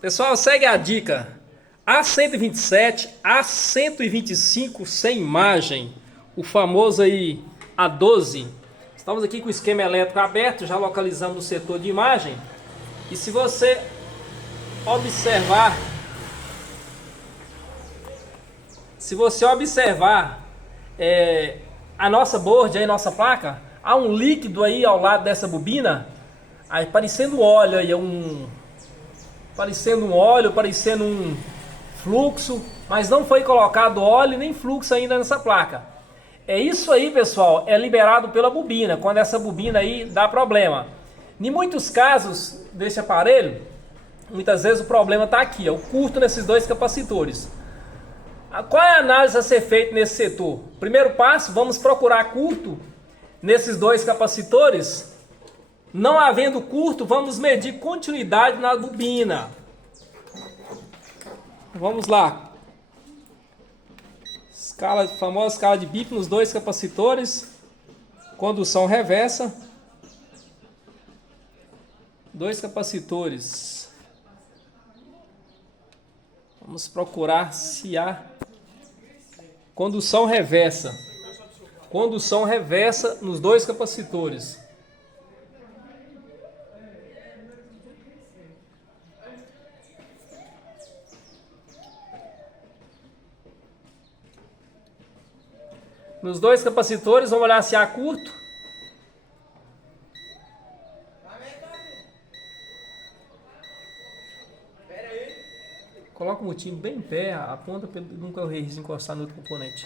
Pessoal, segue a dica. A127, A125 sem imagem, o famoso aí A12. Estamos aqui com o esquema elétrico aberto, já localizamos o setor de imagem. E se você observar, a nossa board aí, nossa placa, há um líquido aí ao lado dessa bobina, aí parecendo óleo aí, parecendo um fluxo, mas não foi colocado óleo nem fluxo ainda nessa placa. É isso aí, pessoal, é liberado pela bobina, quando essa bobina aí dá problema. Em muitos casos desse aparelho, muitas vezes o problema está aqui, o curto nesses dois capacitores. Qual é a análise a ser feita nesse setor? Primeiro passo, vamos procurar curto nesses dois capacitores. Não havendo curto, vamos medir continuidade na bobina. Vamos lá. Famosa escala de BIP nos dois capacitores. Condução reversa. Dois capacitores. Vamos procurar se há condução reversa. Condução reversa nos dois capacitores. Nos dois capacitores, vamos olhar se há curto. Coloca o motinho bem em pé, aponta para ele nunca encostar no outro componente.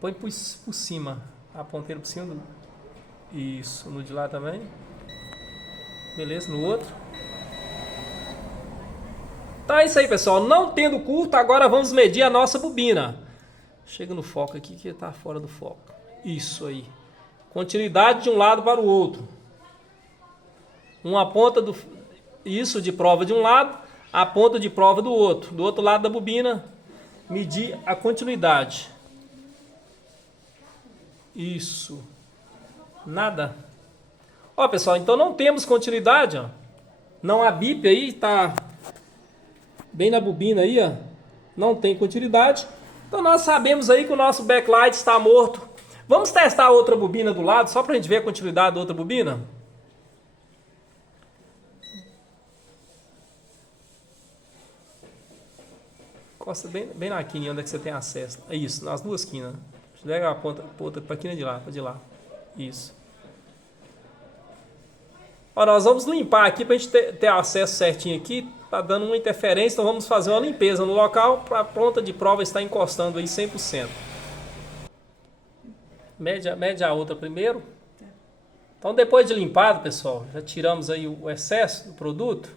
Põe por cima, a ponteira por cima. Isso, no de lá também. Beleza, no outro. Tá, é isso aí, pessoal. Não tendo curto, agora vamos medir a nossa bobina. Chega no foco aqui que está fora do foco. Isso aí. Continuidade de um lado para o outro. Uma ponta isso de prova de um lado, a ponta de prova do outro. Do outro lado da bobina, medir a continuidade. Isso. Nada. Ó, pessoal, então não temos continuidade, ó. Não há bip aí, tá bem na bobina aí, ó. Não tem continuidade. Então nós sabemos aí que o nosso backlight está morto. Vamos testar a outra bobina do lado, só para a gente ver a continuidade da outra bobina. Encosta bem na quina, onde é que você tem acesso. É isso, nas duas quinas. Pega a ponta para a quina de lá, para de lá. Isso. Ó, nós vamos limpar aqui para a gente ter acesso certinho aqui. Tá dando uma interferência, então vamos fazer uma limpeza no local para a ponta de prova estar encostando aí 100%. Mede a outra primeiro. Então depois de limpado, pessoal, já tiramos aí o excesso do produto.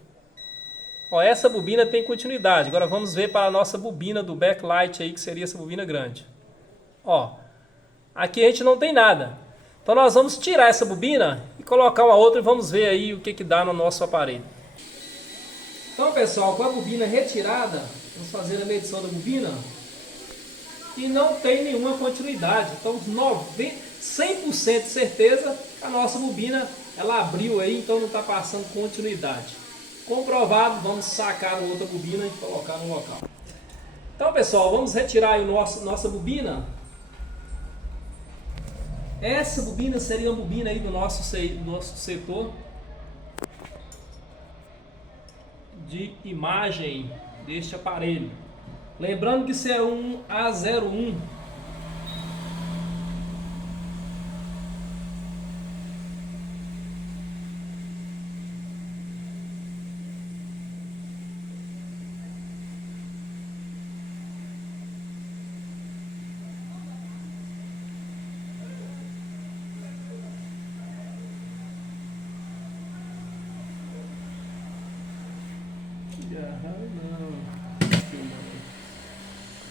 Ó, essa bobina tem continuidade. Agora vamos ver para a nossa bobina do backlight aí, que seria essa bobina grande. Ó, aqui a gente não tem nada. Então nós vamos tirar essa bobina e colocar uma outra e vamos ver aí o que dá no nosso aparelho. Então, pessoal, com a bobina retirada, vamos fazer a medição da bobina e não tem nenhuma continuidade. Então, 100% de certeza que a nossa bobina ela abriu aí, então não está passando continuidade. Comprovado, vamos sacar outra bobina e colocar no local. Então, pessoal, vamos retirar aí nossa bobina. Essa bobina seria a bobina aí do nosso setor de imagem deste aparelho. Lembrando que isso é um A01.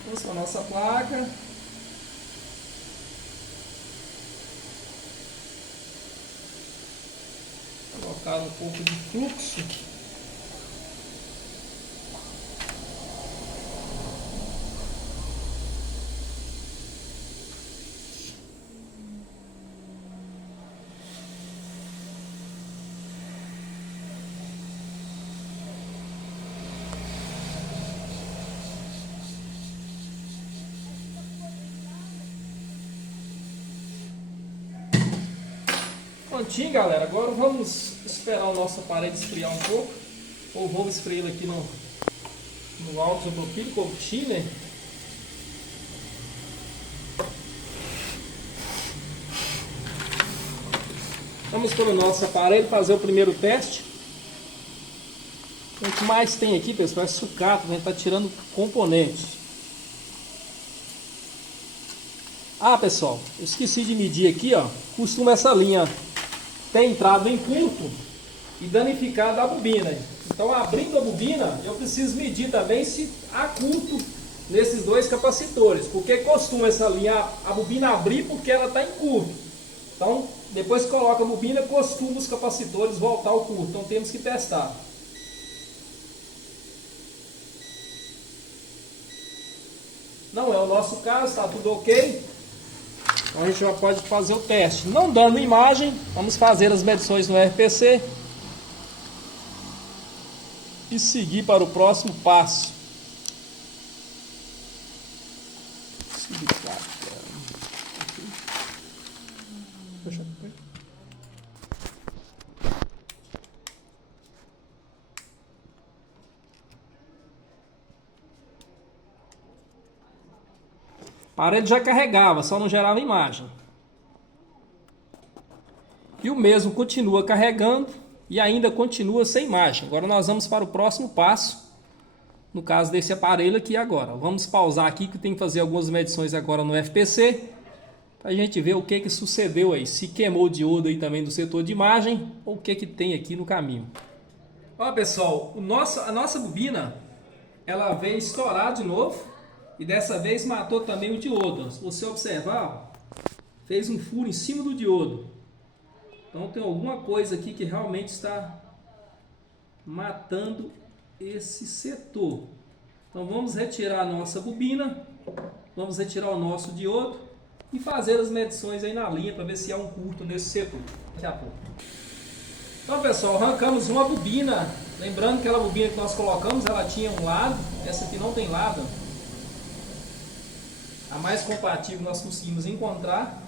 Vamos para a nossa placa. Colocar um pouco de fluxo. Prontinho, galera. Agora vamos esperar o nosso aparelho esfriar um pouco. Ou vamos esfriar ele aqui no alto um pouquinho, com o chile. Vamos para o nosso aparelho fazer o primeiro teste. O que mais tem aqui, pessoal, é sucata. A gente está tirando componente. Ah, pessoal, eu esqueci de medir aqui, ó. Costuma essa linha ter entrado em curto e danificado a bobina. Então, abrindo a bobina, eu preciso medir também se há curto nesses dois capacitores. Porque costuma essa linha, a bobina abrir porque ela está em curto. Então, depois que coloca a bobina, costuma os capacitores voltar ao curto. Então, temos que testar. Não é o nosso caso, está tudo ok. Então, a gente já pode fazer o teste. Não dando imagem, vamos fazer as medições no RPC e seguir para o próximo passo. O aparelho já carregava, só não gerava imagem. E o mesmo continua carregando e ainda continua sem imagem. Agora nós vamos para o próximo passo, no caso desse aparelho aqui agora. Vamos pausar aqui que tem que fazer algumas medições agora no FPC, para a gente ver o que sucedeu aí. Se queimou o diodo aí também do setor de imagem, ou o que tem aqui no caminho. Ó pessoal, a nossa bobina, ela veio estourar de novo. E dessa vez matou também o diodo. Se você observar, fez um furo em cima do diodo. Então tem alguma coisa aqui que realmente está matando esse setor. Então vamos retirar a nossa bobina, vamos retirar o nosso diodo e fazer as medições aí na linha para ver se há um curto nesse setor. Daqui a pouco. Então pessoal, arrancamos uma bobina. Lembrando que aquela bobina que nós colocamos, ela tinha um lado, essa aqui não tem lado. A mais compatível nós conseguimos encontrar.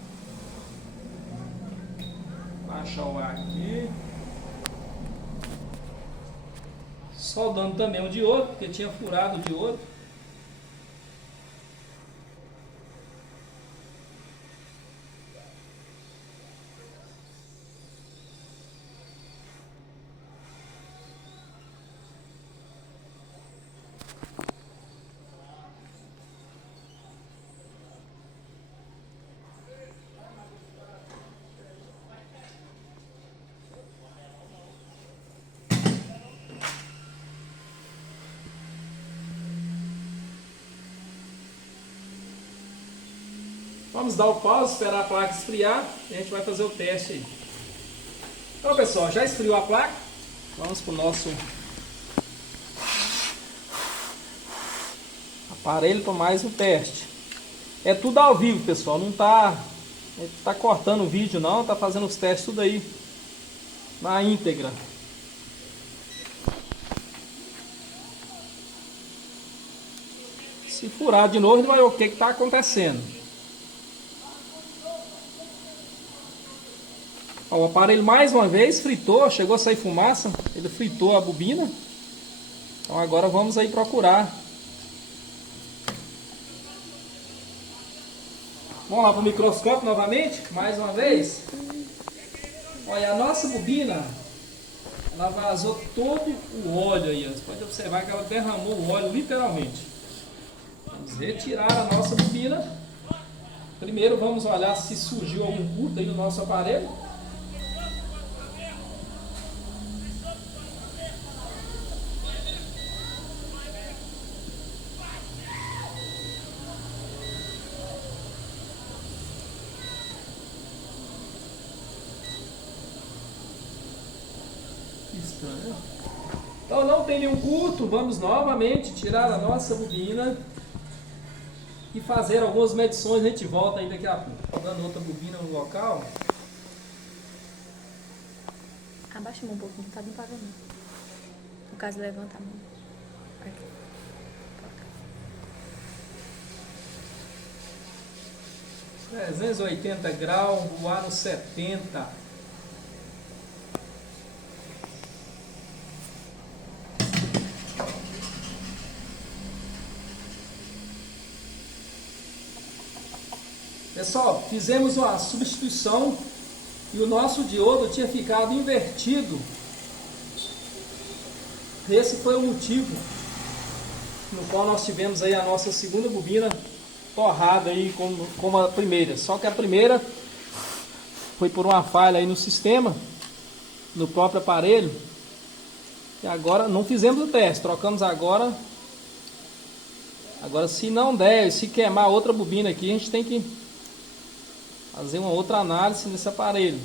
Baixar o ar aqui. Soldando também o diodo, porque tinha furado o diodo. Vamos dar o pause, esperar a placa esfriar e a gente vai fazer o teste aí. Então pessoal, já esfriou a placa. Vamos para o nosso aparelho para mais um teste. É tudo ao vivo, pessoal, não tá cortando o vídeo não, tá fazendo os testes tudo aí na íntegra. Se furar de novo, não vai ver o que está acontecendo. Ó, o aparelho mais uma vez fritou, chegou a sair fumaça, ele fritou a bobina. Então agora vamos aí procurar. Vamos lá para o microscópio novamente, mais uma vez. Olha, a nossa bobina, ela vazou todo o óleo aí. Você pode observar que ela derramou o óleo literalmente. Vamos retirar a nossa bobina. Primeiro vamos olhar se surgiu algum curto aí no nosso aparelho. Então não tem nenhum curto, vamos novamente tirar a nossa bobina e fazer algumas medições. A gente volta aí daqui a pouco. Dando outra bobina no local. Abaixa um pouquinho, tá bem pra ver. No caso, levanta a mão. Aqui. 380 graus, voar no 70. Pessoal, fizemos uma substituição e o nosso diodo tinha ficado invertido. Esse foi o motivo no qual nós tivemos aí a nossa segunda bobina torrada aí como a primeira. Só que a primeira foi por uma falha aí no sistema, no próprio aparelho. E agora não fizemos o teste, trocamos agora. Agora se não der, se queimar outra bobina aqui, a gente tem que fazer uma outra análise nesse aparelho.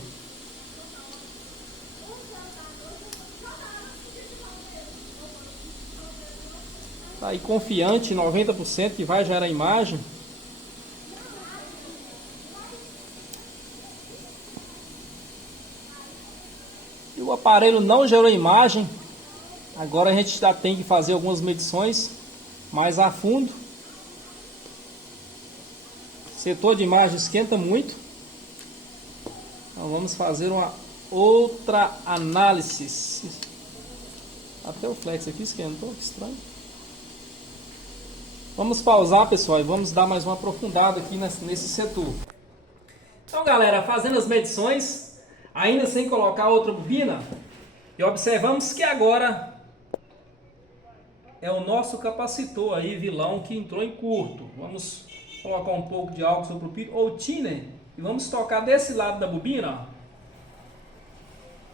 Tá aí confiante 90% que vai gerar imagem. E o aparelho não gerou imagem. Agora a gente já tem que fazer algumas medições mais a fundo. O setor de imagem esquenta muito. Então vamos fazer uma outra análise. Até o flex aqui esquentou, que estranho. Vamos pausar, pessoal, e vamos dar mais uma aprofundada aqui nesse setor. Então, galera, fazendo as medições, ainda sem colocar outra bobina, e observamos que agora é o nosso capacitor aí, vilão, que entrou em curto. Vamos colocar um pouco de álcool propílico ou thinner e vamos tocar desse lado da bobina.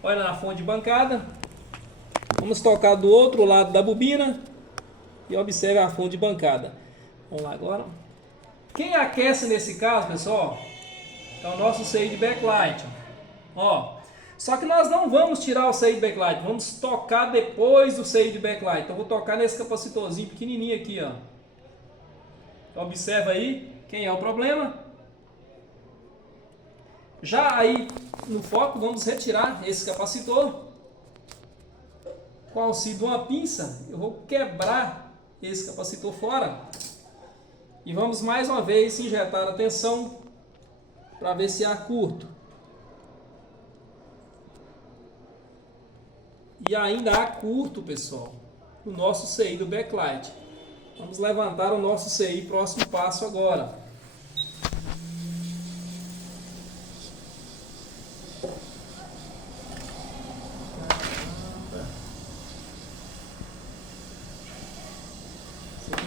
Ó. Olha na fonte de bancada. Vamos tocar do outro lado da bobina. E observe a fonte de bancada. Vamos lá agora. Quem aquece nesse caso, pessoal, é o nosso CI de backlight. Ó, só que nós não vamos tirar o CI de backlight, vamos tocar depois do CI de backlight. Então vou tocar nesse capacitorzinho pequenininho aqui, ó. Observa aí quem é o problema. Já aí no foco vamos retirar esse capacitor. Com o auxílio de uma pinça, eu vou quebrar esse capacitor fora e vamos mais uma vez injetar a tensão para ver se há curto. E ainda há curto, pessoal, o nosso CI do backlight. Vamos levantar o nosso CI, próximo passo agora.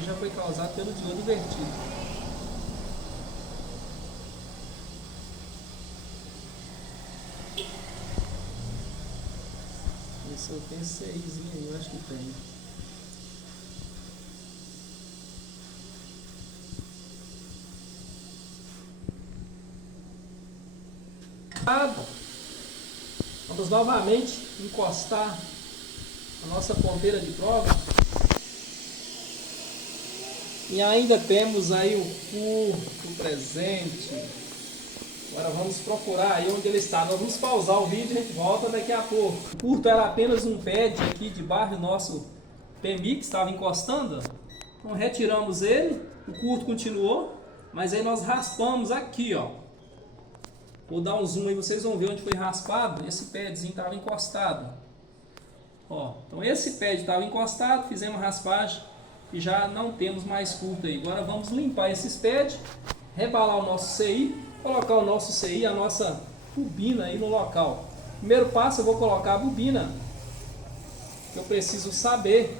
Já foi causado pelo diodo invertido. Esse eu tenho esse aí, eu acho que tem. Vamos novamente encostar a nossa ponteira de prova. E ainda temos aí o curto presente. Agora vamos procurar aí onde ele está. Nós vamos pausar o vídeo e a gente volta daqui a pouco. O curto era apenas um pad aqui debaixo do nosso PMI que estava encostando. Então retiramos ele, o curto continuou, mas aí nós raspamos aqui, ó. Vou dar um zoom aí, vocês vão ver onde foi raspado. Esse padzinho estava encostado. Ó, então esse pad estava encostado, fizemos raspagem. E já não temos mais curto aí. Agora vamos limpar esses pads, rebalar o nosso CI, colocar o nosso CI, a nossa bobina aí no local. Primeiro passo, eu vou colocar a bobina, que eu preciso saber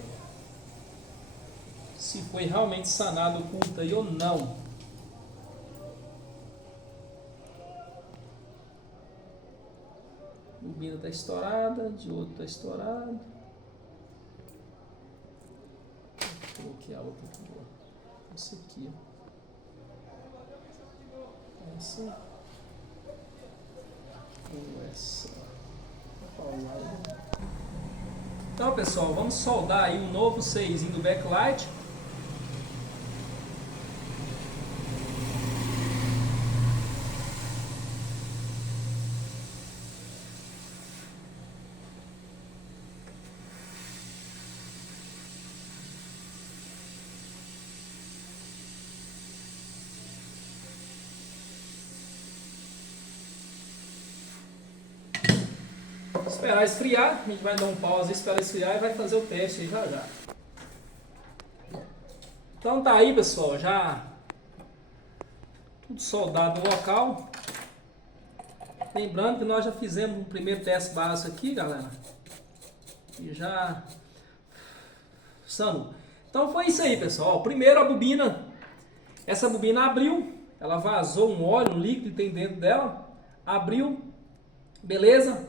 se foi realmente sanado o curto aí ou não. A bobina está estourada, de outro está estourado. Coloquei a outra aqui, ó. Essa aqui, ó. Essa. Ou essa. Então, pessoal, vamos soldar aí um novo CIzinho do backlight. Esperar esfriar, a gente vai dar um pause, esperar esfriar e vai fazer o teste aí já já. Então tá aí, pessoal, já Tudo soldado no local. Lembrando que nós já fizemos um primeiro teste básico aqui, galera. E já... Então foi isso aí, pessoal. Primeiro a bobina. Essa bobina abriu. Ela vazou um óleo, um líquido que tem dentro dela. Abriu. Beleza?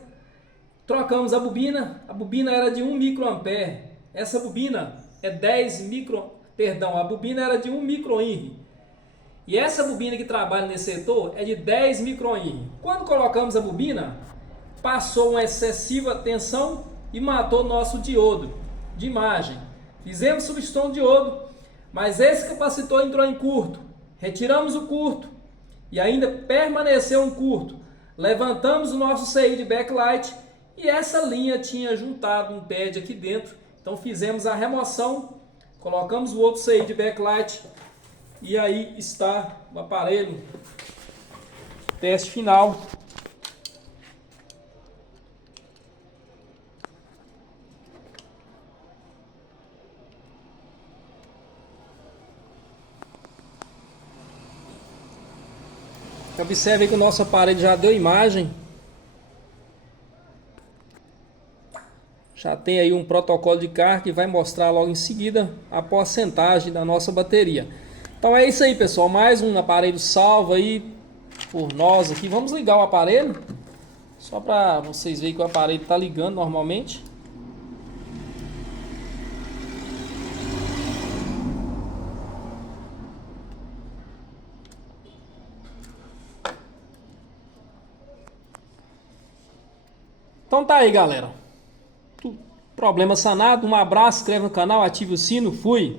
Trocamos a bobina. A bobina era de 1 microampere. Essa bobina é 10 micro... Perdão, a bobina era de 1 microhenry. E essa bobina que trabalha nesse setor é de 10 microhenry. Quando colocamos a bobina, passou uma excessiva tensão e matou nosso diodo de imagem. Fizemos substituição de diodo, mas esse capacitor entrou em curto. Retiramos o curto e ainda permaneceu um curto. Levantamos o nosso CI de backlight e essa linha tinha juntado um pad aqui dentro. Então fizemos a remoção, colocamos o outro CI de backlight e aí está o aparelho. Teste final. Observe que o nosso aparelho já deu imagem. Já tem aí um protocolo de carga que vai mostrar logo em seguida a porcentagem da nossa bateria. Então é isso aí, pessoal. Mais um aparelho salvo aí por nós aqui. Vamos ligar o aparelho. Só para vocês verem que o aparelho está ligando normalmente. Então tá aí, galera. Problema sanado. Um abraço, inscreve no canal, ative o sino. Fui!